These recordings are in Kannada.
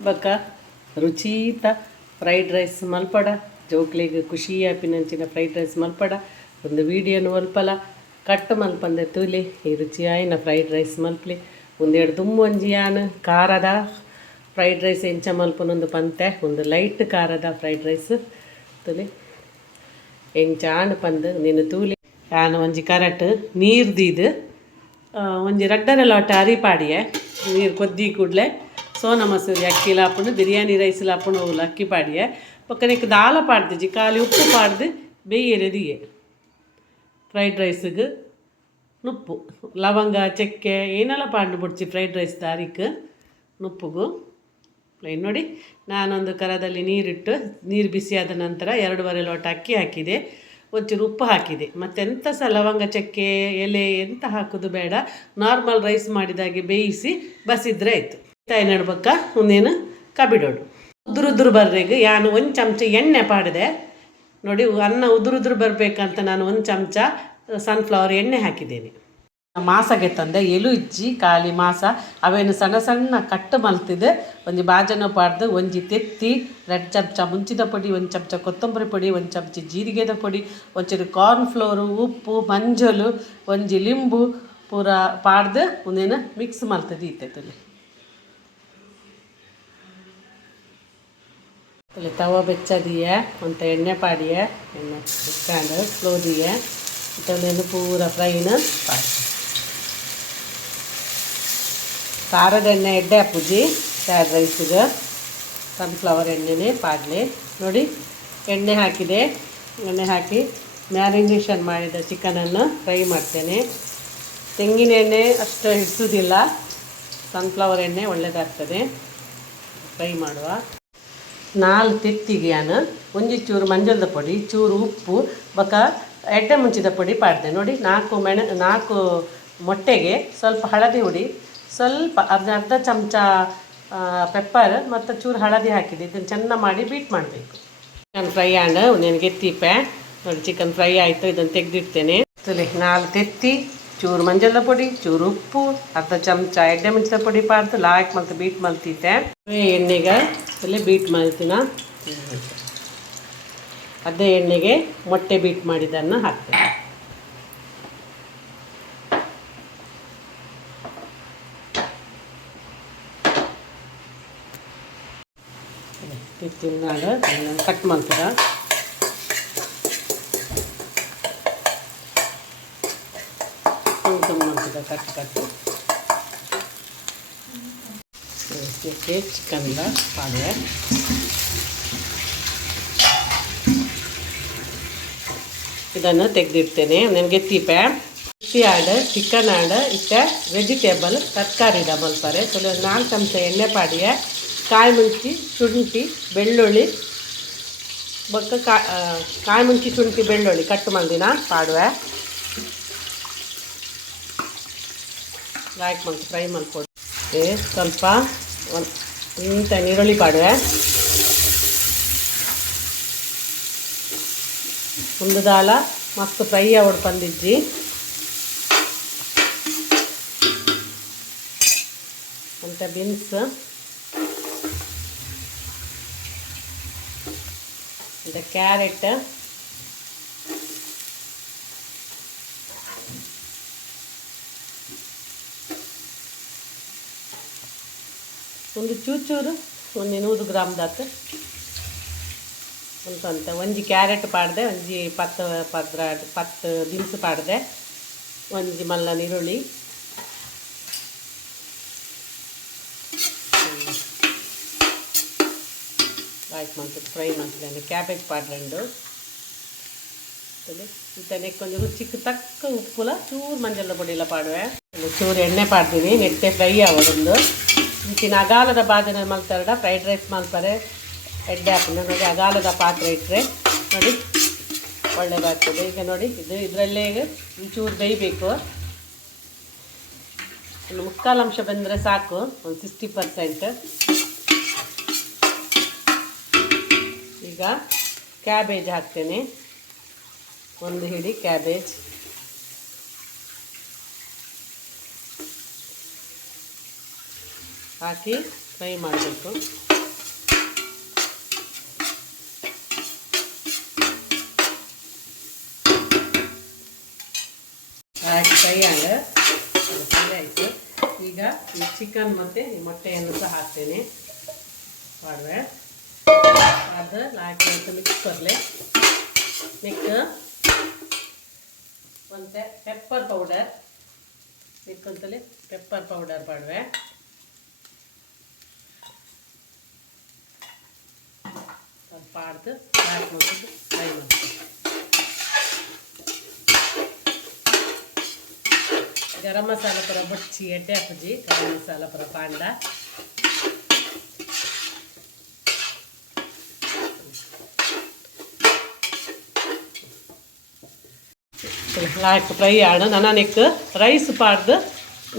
ಬಕ್ಕ ರುಚೀತ ಫ್ರೈಡ್ ರೈಸ್ ಮಲ್ಪಡ ಜೋಕ್ಲೆಗ್ ಖುಷಿ ಆಪಿನಂಚಿನ ಫ್ರೈಡ್ ರೈಸ್ ಮಲ್ಪಡ ಒಂದು ವೀಡಿಯೋನು ಮಲ್ಪಲ ಕಟ್ ಮಲ್ಪಂದೆ ತೂಲಿ ಈ ರುಚಿಯಾಯಿನ ಫ್ರೈಡ್ ರೈಸ್ ಮಲ್ಪಲಿ ಒಂದೆರಡು ದುಮ್ಮು ಒಂಜಿಯಾನು ಖಾರದ ಫ್ರೈಡ್ ರೈಸ್ ಎಂಚ ಮಲ್ಪನೊಂದು ಪಂತೆ ಒಂದು ಲೈಟ್ ಖಾರದ ಫ್ರೈಡ್ ರೈಸ್ ತೂಲಿ ಎಂಚಾಂಡ್ ಪಂದು ನೀನು ತೂಲಿ ನಾನು ಒಂಜಿ ಕರೆಕ್ಟ್ ನೀರು ದೀದು ಒಂಜಿ ರಡ್ಡರ ಲೋಟ ಅರಿಪಾಡಿಯೆ ನೀರು ಕೊದ್ದಿ ಕೂಡಲೇ ಸೋನಾ ಮಸೂರಿ ಅಕ್ಕಿ ಲಾಪುಂಡು ಬಿರಿಯಾನಿ ರೈಸ್ ಲಾಪುಂಡು ಅವಳು ಅಕ್ಕಿ ಪಾಡಿಯೆ ಪಕ್ಕನಕ್ಕೆ ದಾಲ ಪಾಡ್ದಿಜ್ಜಿ ಖಾಲಿ ಉಪ್ಪು ಪಾಡ್ದು ಬೇಯರೆದಿಯೆ ಫ್ರೈಡ್ ರೈಸ್ಗೆ ನುಪ್ಪು ಲವಂಗ ಚಕ್ಕೆ ಏನೆಲ್ಲ ಪಾಡ್ದು ಬಿಡ್ಚಿ ಫ್ರೈಡ್ ರೈಸ್ ದಾರಿಕ್ಕೆ ನುಪ್ಪುಗು ಪ್ಲೇನ್ ನೋಡಿ ನಾನೊಂದು ಕರದಲ್ಲಿ ನೀರಿಟ್ಟು ನೀರು ಬಿಸಿಯಾದ ನಂತರ 2.5 ಲೋಟ ಅಕ್ಕಿ ಹಾಕಿದೆ ಒಂಚೂರು ಉಪ್ಪು ಹಾಕಿದೆ ಮತ್ತೆಂಥ ಸಹ ಲವಂಗ ಚಕ್ಕೆ ಎಲೆ ಎಂತ ಹಾಕೋದು ಬೇಡ ನಾರ್ಮಲ್ ರೈಸ್ ಮಾಡಿದಾಗೆ ಬೇಯಿಸಿ ಬಸಿದ್ರೆ ಆಯಿತು ತಾಯಿ ನಡ್ಬೇಕ ಒಂದೇನು ಕಬಿಡೋಡು ಉದುರು ಬರ್ರೆಗೆ ನಾನು ಒಂದು ಚಮಚ ಎಣ್ಣೆ ಪಾಡಿದೆ ನೋಡಿ ಅನ್ನ ಉದುರು ಬರಬೇಕಂತ ನಾನು ಒಂದು ಚಮಚ ಸನ್ಫ್ಲವರ್ ಎಣ್ಣೆ ಹಾಕಿದ್ದೇನೆ ಮಾಸಗೆ ತಂದೆ ಎಲು ಇಜ್ಜಿ ಖಾಲಿ ಮಾಸ ಅವೇನು ಸಣ್ಣ ಸಣ್ಣ ಕಟ್ಟು ಮಲ್ತಿದೆ ಒಂಜಿ ಬಾಜನ ಪಾಡ್ದು ಒಂಜಿ ತೆತ್ತಿ 2 ಚಮಚ ಮುಂಚಿದ ಪೊಡಿ 1 ಚಮಚ ಕೊತ್ತಂಬರಿ ಪೊಡಿ 1 ಚಮಚ ಜೀರಿಗೆದ ಪೊಡಿ ಒಂಚೂರು ಕಾರ್ನ್ ಫ್ಲೋರು ಉಪ್ಪು ಮಂಜಲು ಒಂಜಿ ಲಿಂಬು ಪೂರ ಪಾಡ್ದು ಒಂದೇನು ಮಿಕ್ಸ್ ಮಲ್ತದೆ ಇತ್ತೈತಲ್ಲಿ ತವ ಬೆಚ್ಚದಿಯೆ ಒಂತ ಎಣ್ಣೆ ಪಾಡಿಯೆ ಎಣ್ಣೆ ಇಟ್ಕೊಂಡು ಸ್ಲೋ ದಿಯೆ ಇತ್ತೊಂದೇನು ಪೂರ ಫ್ರೈನ ಪಾಡಿ ಖಾರದ ಎಣ್ಣೆ ಎಡ್ಡೆ ಹಾಪುಜಿ ಫ್ರೈಡ್ ರೈಸಿಗೆ ಸನ್ಫ್ಲವರ್ ಎಣ್ಣೆನೇ ಪಾಡಲಿ ನೋಡಿ ಎಣ್ಣೆ ಹಾಕಿದೆ ಎಣ್ಣೆ ಹಾಕಿ ಮ್ಯಾರಿನೇಷನ್ ಮಾಡಿದ ಚಿಕನನ್ನು ಫ್ರೈ ಮಾಡ್ತೇನೆ ತೆಂಗಿನ ಎಣ್ಣೆ ಅಷ್ಟು ಹಿಡಿಸೋದಿಲ್ಲ ಸನ್ಫ್ಲವರ್ ಎಣ್ಣೆ ಒಳ್ಳೆಯದಾಗ್ತದೆ ಫ್ರೈ ಮಾಡುವ 4 ತೆತ್ತಿಗೆ ನಾನು ಒಂಜಿ ಚೂರು ಮಂಜಲ್ದ ಪೊಡಿ ಚೂರು ಉಪ್ಪು ಬಕ ಎಡ್ಡೆ ಮುಂಚಿದ ಪೊಡಿ ಪಾಡಿದೆ ನೋಡಿ 4 ಮೊಟ್ಟೆಗೆ ಸ್ವಲ್ಪ ಹಳದಿ ಹುಡಿ ಸ್ವಲ್ಪ ಅರ್ಧ ಚಮಚ ಪೆಪ್ಪರ್ ಮತ್ತು ಚೂರು ಹಳದಿ ಹಾಕಿದೆ ಇದನ್ನು ಚೆನ್ನಾಗಿ ಮಾಡಿ ಬೀಟ್ ಮಾಡಬೇಕು ಚಿಕನ್ ಫ್ರೈ ಆಂಡ್ ನನಗೆ ಎತ್ತಿಪೆ ನೋಡಿ ಚಿಕನ್ ಫ್ರೈ ಆಯಿತು ಇದನ್ನು ತೆಗೆದಿಡ್ತೇನೆ 4 ತೆತ್ತಿ ಚೂರು ಮಂಜಲ್ದ ಪೊಡಿ ಚೂರು ಉಪ್ಪು ಅರ್ಧ ಚಮಚ ಎಡ್ಡೆ ಮುಂಚಿದ ಪೊಡಿ ಪಾಡ್ದು ಲಾಯ್ಕ್ ಮತ್ತು ಬೀಟ್ ಮಲ್ತಿದ್ದೆ ಎಣ್ಣೆಗೆ ಅಲ್ಲಿ ಬೀಟ್ ಮಾಡ್ತೀನ ಅದೇ ಎಣ್ಣೆಗೆ ಮೊಟ್ಟೆ ಬೀಟ್ ಮಾಡಿದ್ದನ್ನು ಹಾಕ್ತೇನೆ ತಿನ್ನಾಗ ಕಟ್ ಮಾಡ್ತೀರ ಮಾಡ್ತಿದ್ದ ಕಟ್ ಚಿಕನ್ಲ ಪಾಡೆ ಇದನ್ನು ತೆಗೆದಿಡ್ತೇನೆ ನನಗೆ ಎತ್ತಿಪೆ ಆಡ ಚಿಕನ್ ಆಡ ಇಟ್ಟ ವೆಜಿಟೇಬಲ್ ತರಕಾರಿ ಮಲ್ಪರೆ ಚಲೋ 4 ಚಮಚ ಎಣ್ಣೆ ಪಾಡಿಯೆ ಕಾಯಿ ಮುಂಚಿ ಶುಂಠಿ ಬೆಳ್ಳುಳ್ಳಿ ಬೊಕ್ಕ ಕಾಯಿ ಮುಂಚಿ ಶುಂಠಿ ಬೆಳ್ಳುಳ್ಳಿ ಕಟ್ಟು ಮಂದಿನ ಪಾಡುವೆ ಲಾಯ್ಕ್ ಮಂತ್ ಫ್ರೈ ಮಾಡ್ಕೊಡು ಸ್ವಲ್ಪ ಇಂಥ ನೀರುಳ್ಳಿ ಪಾಡುವೆ ಒಂದು ದಾಲ ಮಸ್ತ್ ಫ್ರೈ ಅವಡು ಬಂದಿದ್ದಿ ಅಂತ ಬೀನ್ಸ್ ಅಂತ ಕ್ಯಾರೆಟ್ ಒಂದು ಚೂರು ಒಂದು 100 ಗ್ರಾಮ್ದಾತು ಅಂತ ಒಂಜಿ ಕ್ಯಾರೆಟ್ ಪಾಡ್ದೆ ಒಂಜಿ 10 ಬೀನ್ಸ್ ಪಾಡ್ದೆ ಒಂಜಿ ಮಲ್ಲ ನೀರುಳ್ಳಿ ಲೈಕ್ ಮಾಡ್ತಿದ್ದು ಫ್ರೈ ಮಾಡ್ತಿದ್ದೇನೆ ಕ್ಯಾಬೇಜ್ ಪಾಡ್ರೆಂಡು ಇಂತನೇ ಕೊಂಚ ರುಚಿಗೆ ತಕ್ಕ ಉಪ್ಪುಲ ಚೂರು ಮಂಜಲ್ಲ ಪೊಡಿಲ್ಲ ಪಾಡುವೆ ಚೂರು ಎಣ್ಣೆ ಪಾಡ್ತೀನಿ ನೆಟ್ಟೆ ಫ್ರೈ ಆಗೋದೊಂದು ಇಂಚಿನ ಅಗಾಲದ ಬಾಜನ ಮಲ್ತಾರ ಫ್ರೈಡ್ ರೈಸ್ ಮಲ್ಪರೆ ಎಡ್ಡೆ ಹಾಕೊಂಡು ನೋಡಿ ಅಗಾಲದ ಪಾತ್ರೆ ಇಟ್ಟರೆ ನೋಡಿ ಒಳ್ಳೆಯದಾಗ್ತದೆ ಈಗ ನೋಡಿ ಇದರಲ್ಲೇ ಚೂರು ಬೇಯಬೇಕು ಒಂದು 3/4 ಅಂಶ ಬಂದರೆ ಸಾಕು ಒಂದು 60%. ಈಗ ಕ್ಯಾಬೇಜ್ ಹಾಕ್ತೇನೆ ಒಂದು ಹಿಡಿ ಕ್ಯಾಬೇಜ್ ಹಾಕಿ ಫ್ರೈ ಮಾಡಬೇಕು. ಫ್ರೈ ಆಯಿತು. ಈಗ ಈ ಚಿಕನ್ ಮತ್ತು ಈ ಮೊಟ್ಟೆಯನ್ನು ಸಹ ಹಾಕ್ತೇನೆ. ಮಾಡುವೆ ಅದು ಹಾಕಿ ಅಂತ ಮಿಕ್ಸ್ ಬರಲೆ. ನೆಕ್ ಒಂದು ಪೆಪ್ಪರ್ ಪೌಡರ್ ನೆಕ್ಕಂತಲೇ ಪೆಪ್ಪರ್ ಪೌಡರ್ ಮಾಡುವೆ. ಸ್ವಲ್ಪ ಪಾಡ್ದು ಹಾಕಿ ಫ್ರೈ ಮಾಡ್ತೀನಿ. ಗರಂ ಮಸಾಲ ಪೂರ ಬೊಚ್ಚಿ ಎಡ್ಡೆ ಹಾಕುಜಿ. ಗರಂ ಮಸಾಲ ಪೂರ ಪಾಂಡ ಲಾಯ್ಕ್ ಫ್ರೈ ಆಡು. ನನ್ನ ನೆಕ್ ರೈಸ್ ಪಾಡ್ದು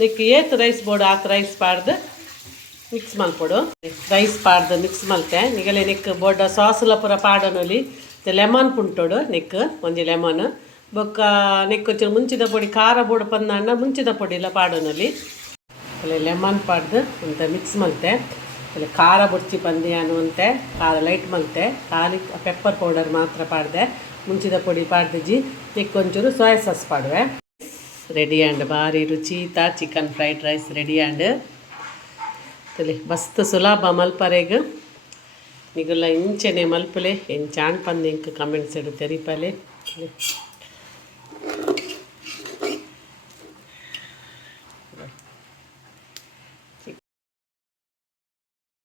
ನೆಕ್ ಏತ್ ರೈಸ್ ಬೋರ್ಡು ಆತ ರೈಸ್ ಪಾಡ್ದು ಮಿಕ್ಸ್ ಮಲ್ಪೊಡು. ರೈಸ್ ಪಾಡ್ದು ಮಿಕ್ಸ್ ಮಲ್ತೆ ನಿಗಲೆ ನೆಕ್ ಬೋರ್ಡ ಸಾಸುಲ ಪೂರ ಪಾಡನೊಲಿ ಲೆಮನ್ ಪುಂಟೋಡು. ನೆಕ್ ಒಂಜಿ ಲೆಮನ್ ಬೊಕ್ಕ ನೆಕ್ ಒಂಚೂರು ಮುಂಚಿದ ಪೊಡಿ ಖಾರ ಬೋಡು ಪಂದಾಂಡ ಮುಂಚಿದ ಪೊಡಿ ಎಲ್ಲ ಪಾಡೋನಲ್ಲಿ ಲೆಮನ್ ಪಾಡ್ದು ಅಂತ ಮಿಕ್ಸ್ ಮಲ್ತೆ. ಅಲ್ಲಿ ಖಾರ ಬೊಡ್ಚಿ ಪಂದಿಯಾನು ಅಂತೆ ಖಾರ ಲೈಟ್ ಮಲ್ತೆ. ಖಾಲಿ ಪೆಪ್ಪರ್ ಪೌಡರ್ ಮಾತ್ರ ಪಾಡ್ದೆ. ಮುಂಚಿದ ಪೊಡಿ ಪಾಡ್ದಿಜ್ಜಿ ನೆಕ್ ಒಂಚೂರು ಸೋಯಾ ಸಾಸ್ ಪಾಡುವೆ. ರೆಡಿ ಆ್ಯಂಡ್ ಭಾರಿ ರುಚೀತ ಚಿಕನ್ ಫ್ರೈಡ್ ರೈಸ್ ರೆಡಿ ಆ್ಯಂಡ್ ತಲೆ ಮಸ್ತ್ ಸುಲಭ ಮಲ್ಪರೆಗ್. ನಿಗುಲ್ಲ ಇಂಚೆನೆ ಮಲ್ಪಲೆ ಎಂಚಾಣ್ ಪಂದು ಇಂಕ್ ಕಮೆಂಟ್ಸ್ ಇಡು ತೆರಿಪಲೆ.